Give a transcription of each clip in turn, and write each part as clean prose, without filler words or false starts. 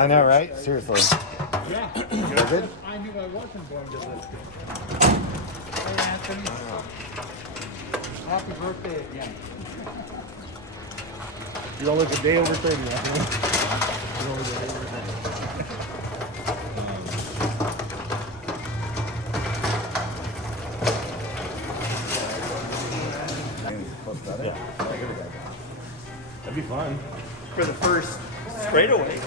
I know, right? Seriously. Yeah. Good? I knew I wasn't going to this. Hey, Anthony. Happy birthday again. You don't look a day over 30, Anthony. You don't look a day over 30. Yeah. That'd be fun. For the first straightaway.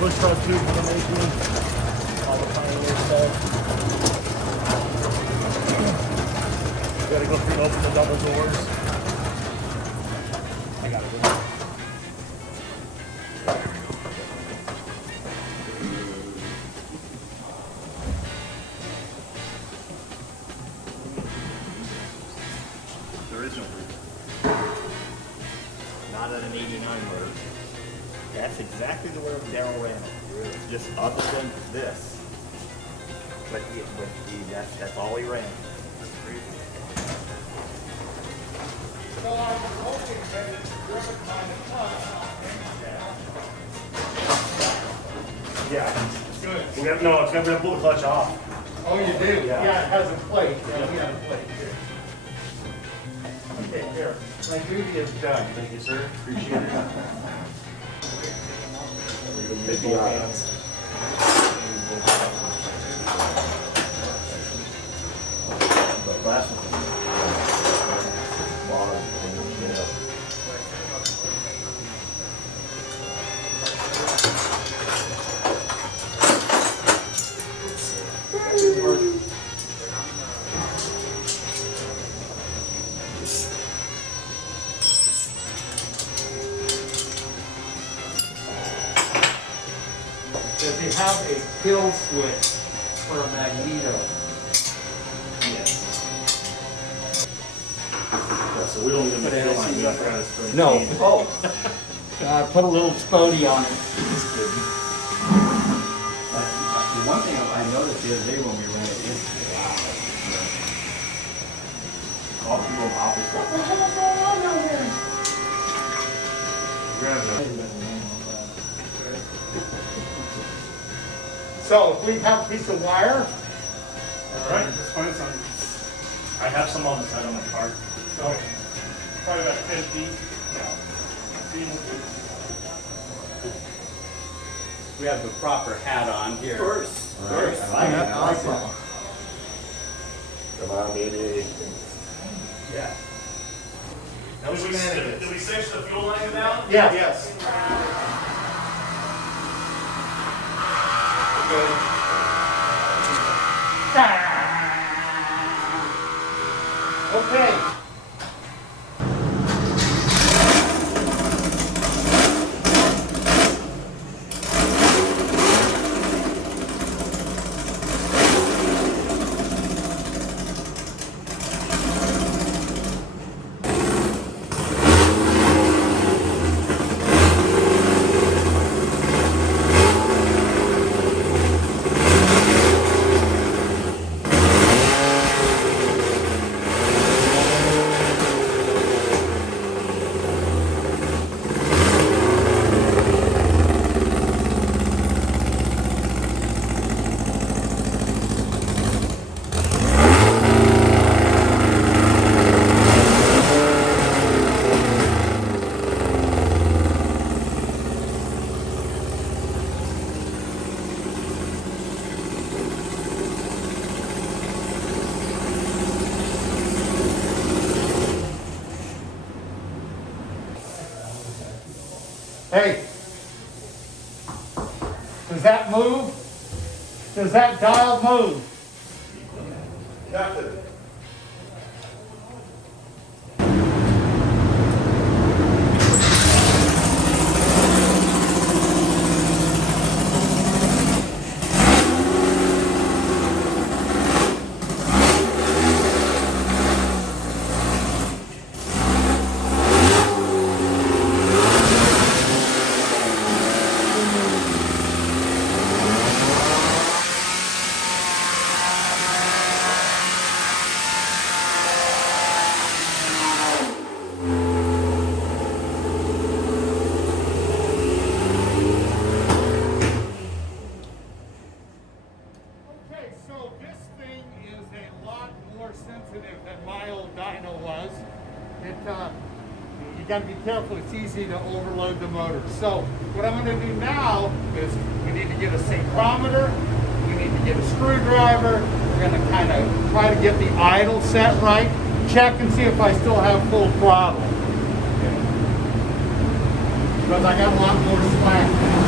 Bush truck tube for the making. All the pioneer stuff. Gotta go through and open the double doors. I got it. There is no proof. Not at an 89 motor. That's exactly the way Darrell ran it. Just other than this. But that's all he ran. That's crazy. So I was hoping that it's driven by the clutch. Yeah. Good. No, it's gonna pull the clutch off. Oh, you do? Yeah. Yeah, it has a plate. Yeah, we have a plate here. Okay, here. My duty is done. Thank you, sir. Appreciate it. Big old hands. The last one. Does he have a kill switch for a magneto? Yes. So we don't even make it line. We forgot to spray. No. Oh. I put a little spody on it. The one thing I noticed the other day when we ran it is all people in the office. What the hell is going on down here? So if we have a piece of wire, Alright, let's find some. I have some on the side of my car. So, probably about 10 feet. we have the proper hat on here. First. I like it. Awesome. Come on, baby. Yeah. Did we cinch the fuel line down? Yeah. Yes. Okay. Hey, does that move? Does that dial move? Captain. Okay, so this thing is a lot more sensitive than my old dyno was. You got to be careful. It's easy to overload the motor. So what I'm going to do now is we need to get a synchrometer. We need to get a screwdriver. We're going to kind of try to get the idle set right. Check and see if I still have full throttle. Because I got a lot more slack now.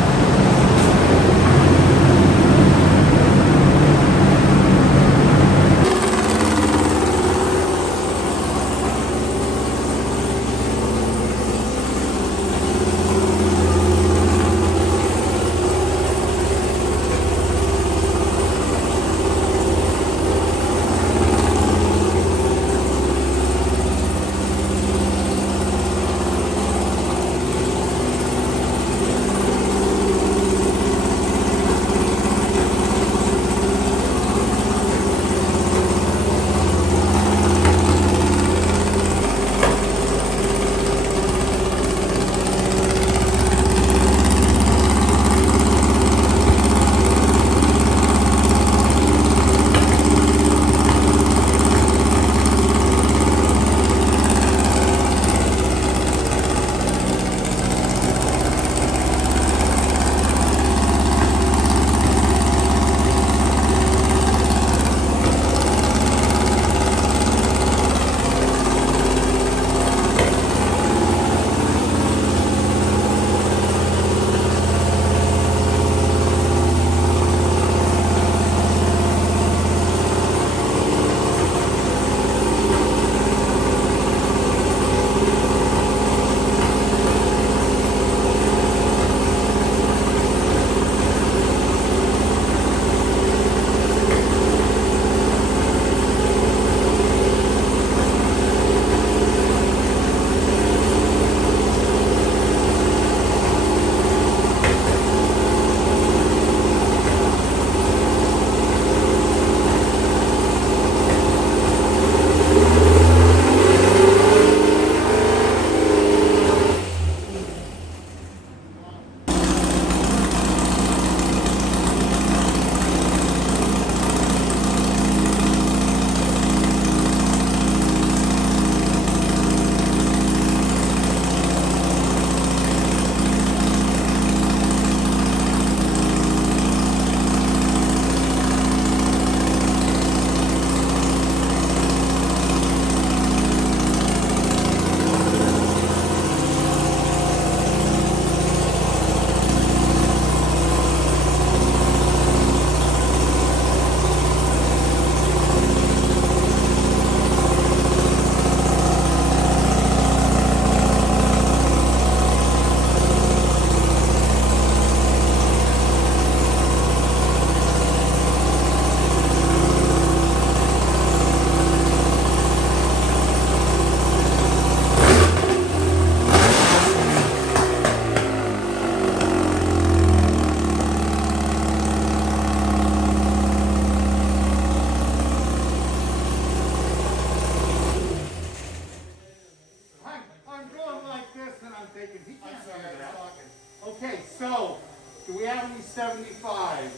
Okay, so, do we have any 75s?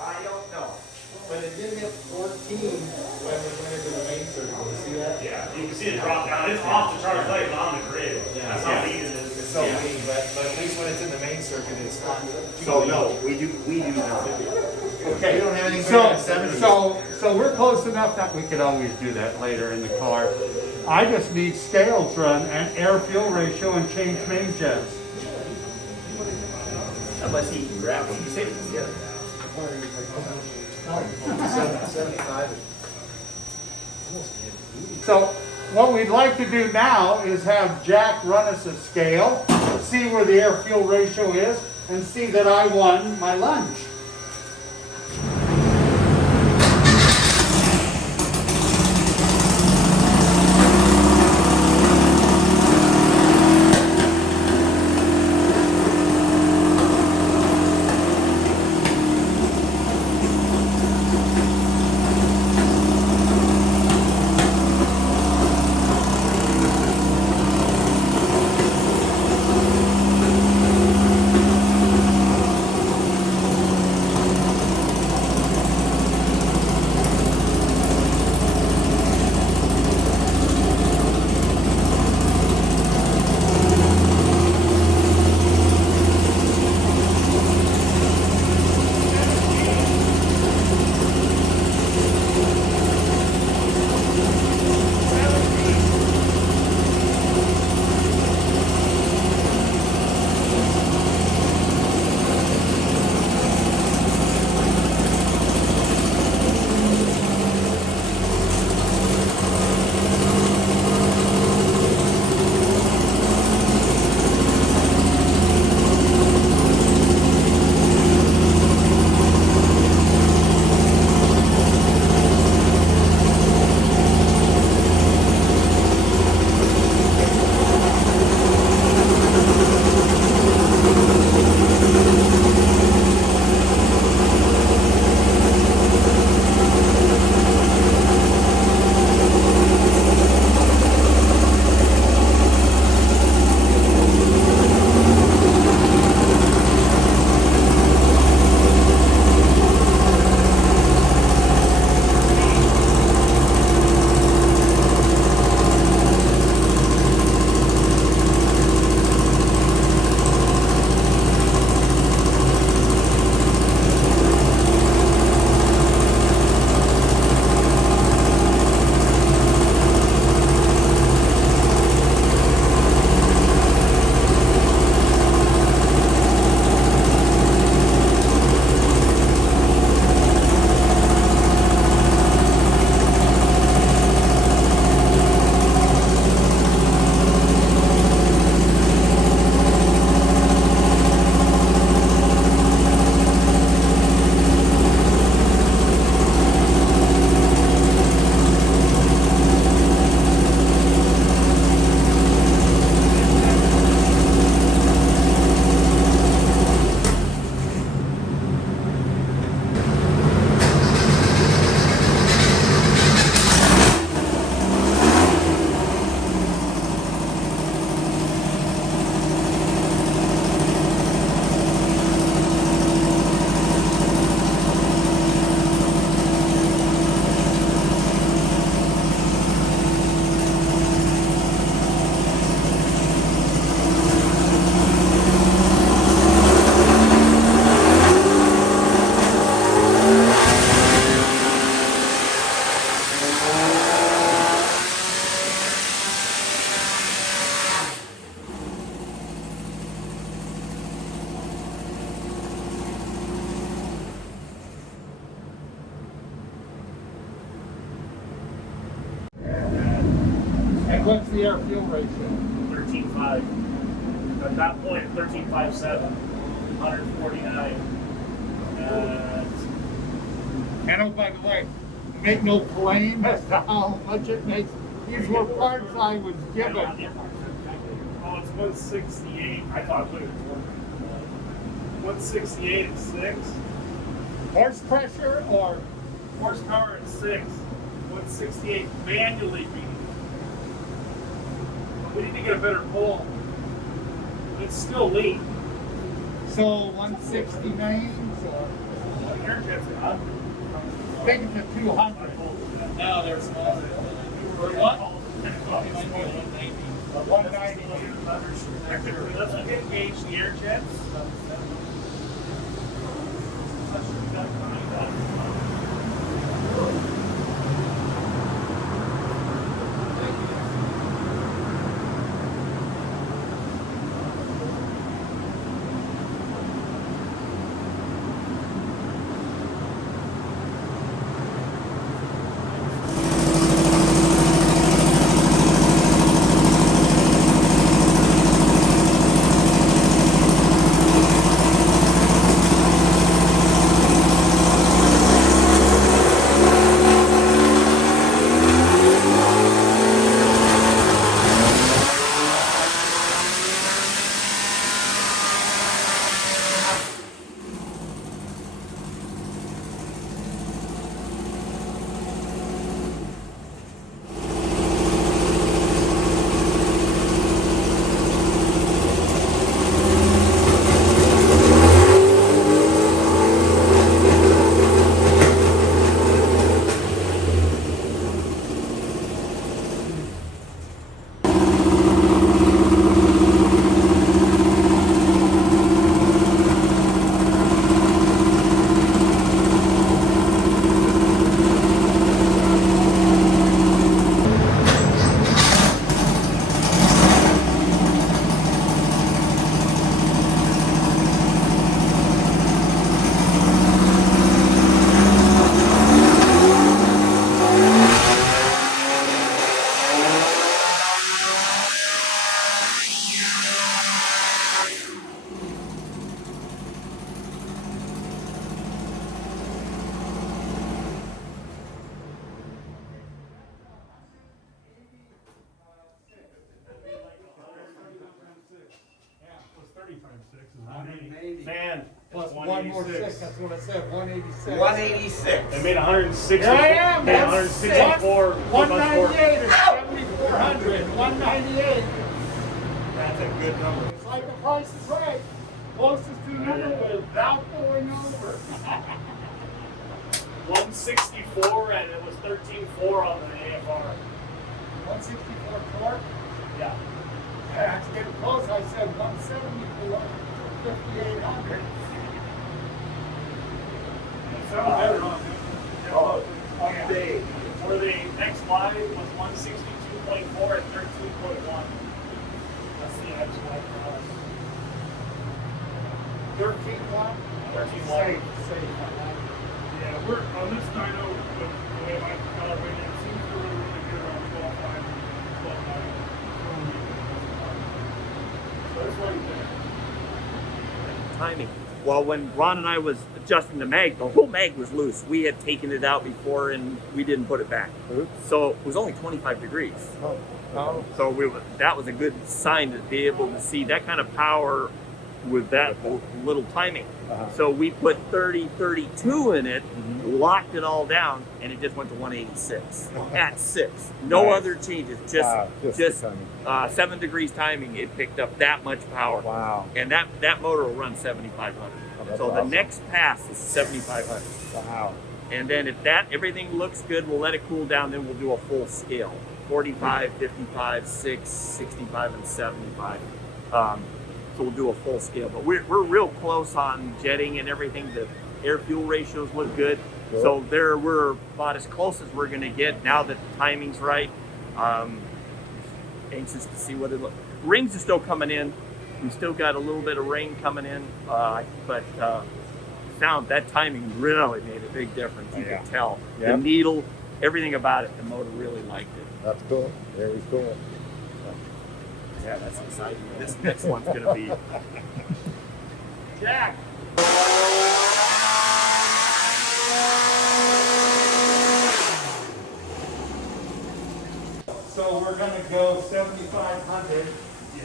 I don't know. But it did hit 14 when we went into the main circuit. You see that? Yeah, you can see it drop down. It's off the chart plate on the grid. Yeah. That's how lean it is. It's so lean, but at least when it's in the main circuit, it's not too So lean. no, we do that. Okay, We don't have anything better than 70. so we're close enough that we could always do that later in the car. I just need scales run and air-fuel ratio and change main jets. Unless he can grab one, you say it together. 75. So what we'd like to do now is have Jack run us a scale, see where the air-fuel ratio is, and see that I won my lunch. What's the air fuel ratio? 13.5. At that point, 13.57. 149. And oh, by the way, make no claim as to how much it makes. These were parts I was given. Oh, it's 168. I thought it was 168 and 6. Horse pressure or Horsepower at 6. 168 manually beating. We need to get a better pull. It's still lean. so 169. So Air jets are I think it's a 200. No, they're smaller. What? 190. 190. Let's get gauge the air jets. 180. Fan. Plus It's one more 186. six, that's what I said, 186. 186. They made 160. Here I am, Made man. 164. 198 or 7,400, 198. That's a good number. It's like the price is right. Closest to number without going over. 164 and it was 13.4 on the AFR. 164 torque. Yeah. That's getting close. I said 174, 5,800. Sounds better on it. Oh, yeah. big. For the next live was 162.4 and 13.1. That's the X live for us. 13 watt? 13 watt. Safe. Yeah, we're on this dyno with the way my color rating, it seems to really, really good around 12.5, 12.9. So that's why he's there. Timing. Well, when Ron and I was adjusting the mag, the whole mag was loose. We had taken it out before and we didn't put it back. So it was only 25 degrees. So that was a good sign to be able to see that kind of power with that little timing. So we put 30-32 in it, locked it all down, and it just went to 186 at 6. No other changes, just 7 degrees timing. It picked up that much power. Wow. And that motor will run 7,500. That's So the awesome. next pass is 7,500. Wow. And then if everything looks good, we'll let it cool down, then we'll do a full scale. 45, 55, 6, 65, and 75. So we'll do a full scale. But we're real close on jetting and everything. The air-fuel ratios look good. Good. So we're about as close as we're going to get now that the timing's right. Anxious to see what it looks. Rings are still coming in. We still got a little bit of rain coming in, but that timing really made a big difference. You could tell. Yeah. The needle, everything about it, the motor really liked it. That's cool. Very cool. Yeah, that's exciting. This next one's going to be Jack. So we're gonna go 7,500. Yeah.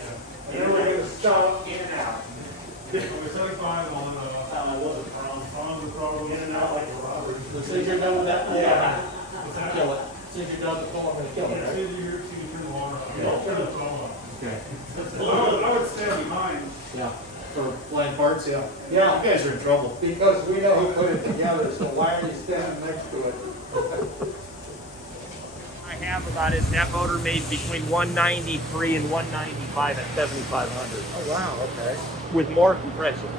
And then we're gonna stop in and out. We're 75 on pound was probably in and out like a robber. So you're done with that? Yeah. What's that? Kill it. Since you're done with the I'm gonna kill it, It's right? easier to turn the water on. I'll turn the phone on. Okay. I would stand behind. Yeah. For flying parts, yeah. Yeah, you guys are in trouble. Because we know who put it together, so why are you standing next to it? I have about it. That motor made between 193 and 195 at 7,500 Oh, wow. Okay. with more compression.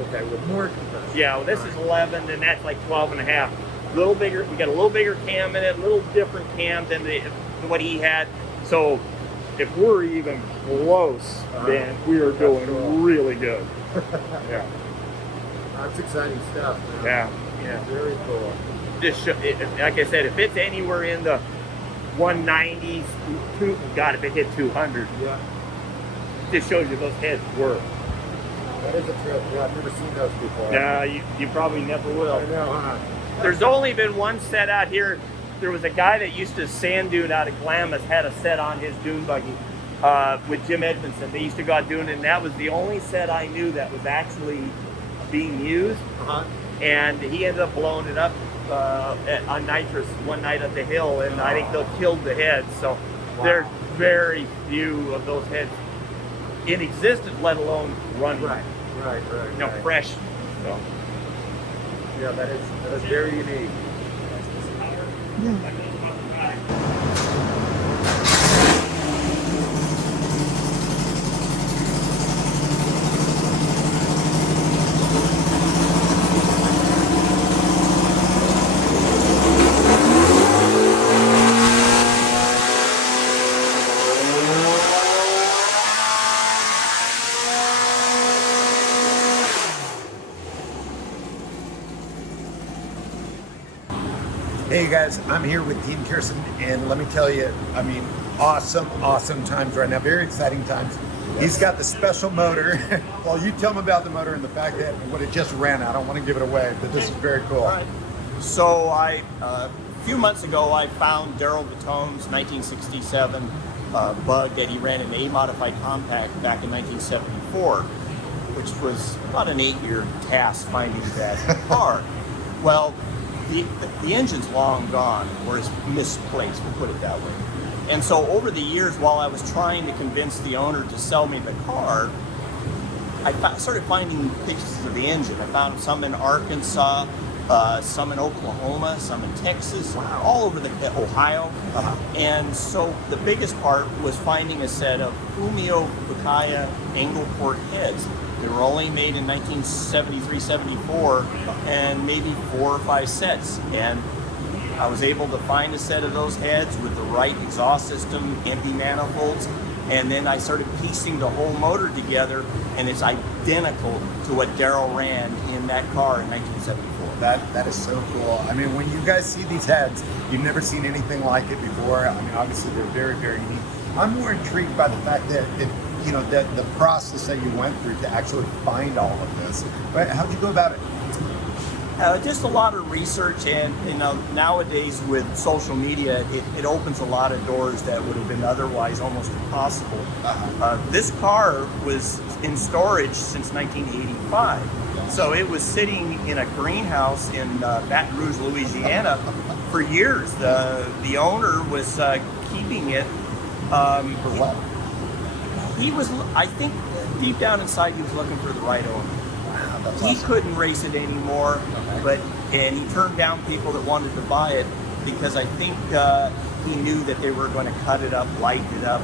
Okay. With more compression. Yeah, well, this is 11 and that's like 12 and a half. A little bigger. We got a little bigger cam in it, a little different cam than what he had. So if we're even close, then we are doing cool. really good. Yeah. That's exciting stuff, man. Yeah. Very cool. Just like I said, if it's anywhere in the 190s, God, if it hit 200, Yeah. this shows you those heads work. That is a trip. Yeah, I've never seen those before. No, you probably never will. I know, huh? There's only been one set out here. There was a guy that used to sand dune out of Glamis, had a set on his dune buggy with Jim Edmondson. They used to go out doing it, and that was the only set I knew that was actually being used. Uh-huh. And he ended up blowing it up on nitrous one night at the hill, and I think they killed the heads. So there's very few of those heads in existence, let alone running. Right. You know, fresh. So. Yeah, that is very unique. Hey guys, I'm here with Dean Kirsten, and let me tell you, I mean, awesome times right now, very exciting times. He's got the special motor. Well, you tell him about the motor and the fact that what it just ran. I don't want to give it away, but this is very cool. Right. So a few months ago, I found Darrell Vittone's 1967 bug that he ran in an A-modified compact back in 1974. which was about an 8-year task finding that car. Well, the engine's long gone, or is misplaced, we'll put it that way. And so over the years, while I was trying to convince the owner to sell me the car, I started finding pictures of the engine. I found some in Arkansas, some in Oklahoma, some in Texas, all over Ohio. And so the biggest part was finding a set of Fumio Fukaya angle port heads. They were only made in 1973, 74, and maybe 4 or 5 sets. And I was able to find a set of those heads with the right exhaust system, Empi manifolds, and then I started piecing the whole motor together, and it's identical to what Darrell ran in that car in 1974. That is so cool. I mean, when you guys see these heads, you've never seen anything like it before. I mean, obviously they're very, very neat. I'm more intrigued by the fact that the process that you went through to actually find all of this. But how'd you go about it? Just a lot of research, and nowadays with social media, it opens a lot of doors that would have been otherwise almost impossible. This car was in storage since 1985, so it was sitting in a greenhouse in Baton Rouge, Louisiana, for years. The owner was keeping it. For what? He was, I think, deep down inside, he was looking for the right owner. That's He awesome. couldn't race it anymore, and he turned down people that wanted to buy it because I think he knew that they were going to cut it up, lighten it up,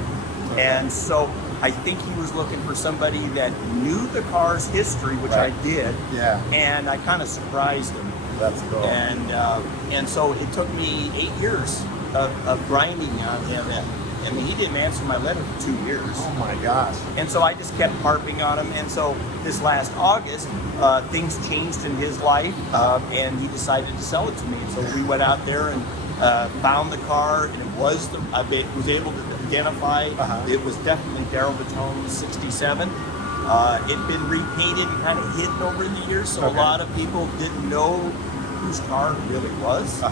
and so I think he was looking for somebody that knew the car's history, which I did. Yeah. And I kind of surprised him. That's cool. And so it took me 8 years of grinding on him. I mean, he didn't answer my letter for 2 years. Oh my gosh. And so I just kept harping on him. And so this last August, things changed in his life, and he decided to sell it to me. And so we went out there and found the car, and it was I was able to identify. It was definitely Darrell Vittone 67. It'd been repainted and kind of hidden over the years, so a lot of people didn't know whose car it really was.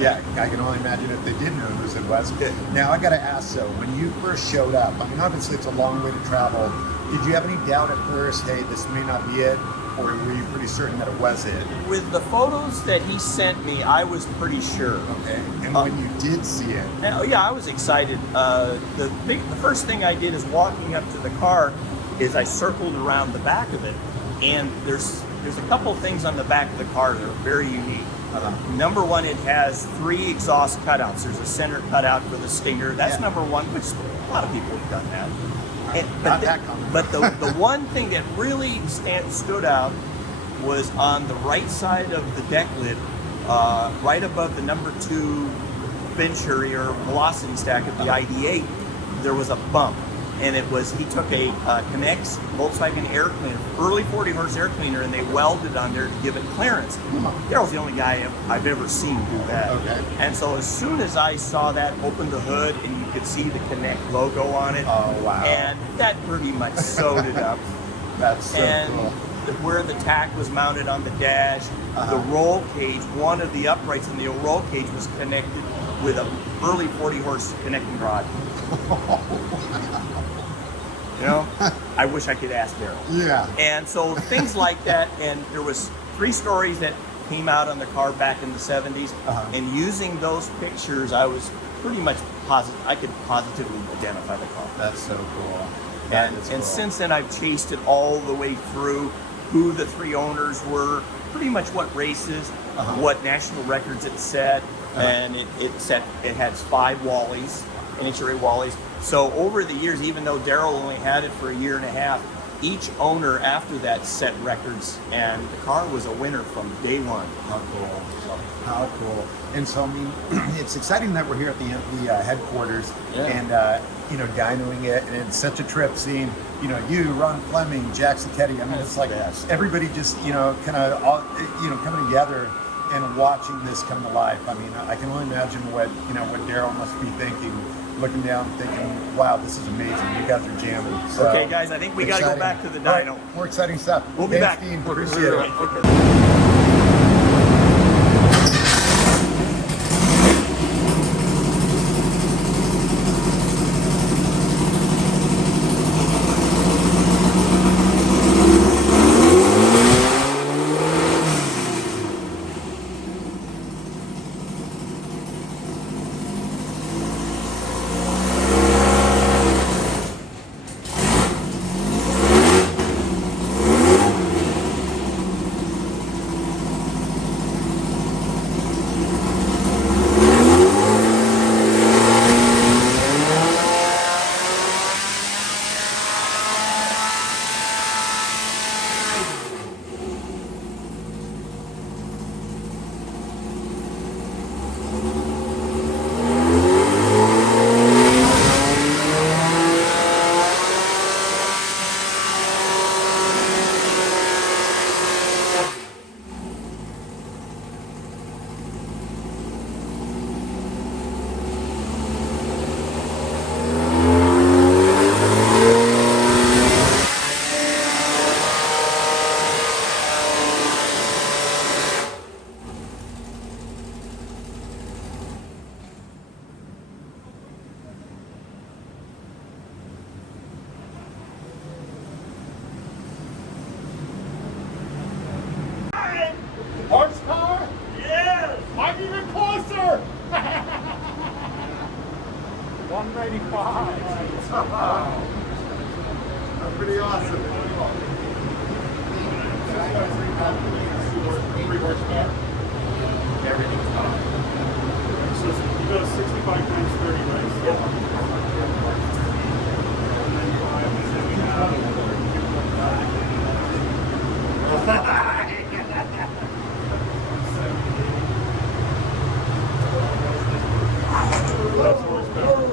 Yeah, I can only imagine if they did know whose it was. Now I got to ask, so when you first showed up, I mean, obviously it's a long way to travel. Did you have any doubt at first, hey, this may not be it, or were you pretty certain that it was it? With the photos that he sent me, I was pretty sure. Okay. And when you did see it? Yeah, I was excited. The first thing I did is walking up to the car is I circled around the back of it, and there's a couple things on the back of the car that are very unique. Number one, it has 3 exhaust cutouts. There's a center cutout for the Stinger. That's number one, which a lot of people have done that. But the one thing that really stood out was on the right side of the deck lid, right above the number 2 Venturi or velocity stack of the ID8, there was a bump. And it was, he took a Connects Volkswagen air cleaner, early 40 horse air cleaner, and they welded on there to give it clearance. Darrell's the only guy I've ever seen do that. Okay. And so as soon as I saw that, opened the hood, and you could see the Connect logo on it. Oh, wow. And that pretty much sewed it up. That's so cool. Where the tack was mounted on the dash, the roll cage, one of the uprights in the roll cage was connected with a early 40 horse connecting rod. You know, I wish I could ask Darrell. Yeah. And so things like that, and there was 3 stories that came out on the car back in the 70s, and using those pictures, I was pretty much positive, I could positively identify the car. That's so cool. And since then, I've chased it all the way through, who the 3 owners were, pretty much what races, what national records it set, and it had 5 Wallies, NHRA Wallies. So over the years, even though Darrell only had it for a year and a half, each owner after that set records, and the car was a winner from day one. How cool. How cool. And so, I mean, it's exciting that we're here at the Empi headquarters and, dynoing it, and it's such a trip seeing, you, Ron Fleming, Jack Sacchetti. I mean, it's like everybody just, kind of, coming together and watching this come to life. I mean, I can only imagine what Darrell must be thinking, looking down thinking, wow, this is amazing. You guys are jamming. So, okay, guys, I think we got to go back to the dyno. Right, more exciting stuff. We'll be back. Dean, appreciate it. Okay. Wow. That's pretty awesome. Everything's gone. So you go 65 times 30, right? Yep. And then 5, and then we have 2.5. That's horsepower.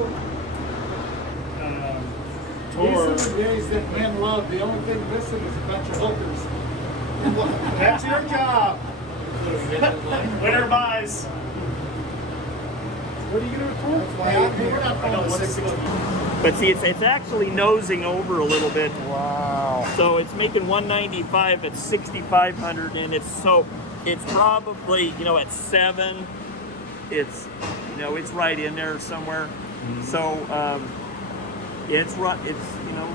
These are the days that men love. The only thing missing is a bunch of hookers. That's your job. Winner buys. What are you going to do? We're not going to 60. But see, it's actually nosing over a little bit. Wow. So it's making 195 at 6,500, and it's probably, you know, at 7, it's, you know, it's right in there somewhere. So it's you know,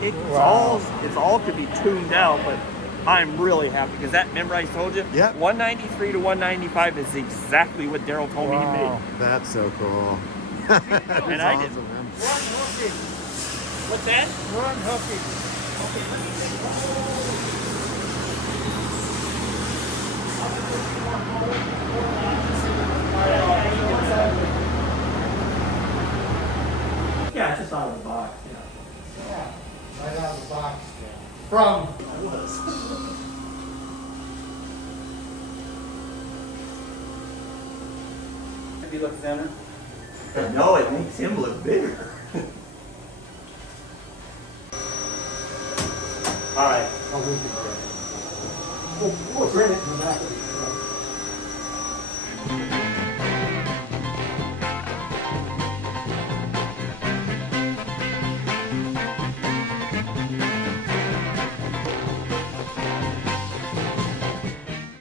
it's all could be tuned out, but I'm really happy because that, remember I told you, Yep. 193 to 195 is exactly what Darrell told me he made. That's so cool. And I did. Run hooking. What's that? Run hooking. Yeah, it's just out of the box. Yeah, right out of the box. From. If you look thinner. No, it makes him look bigger. All right. We'll bring it in the back of the truck.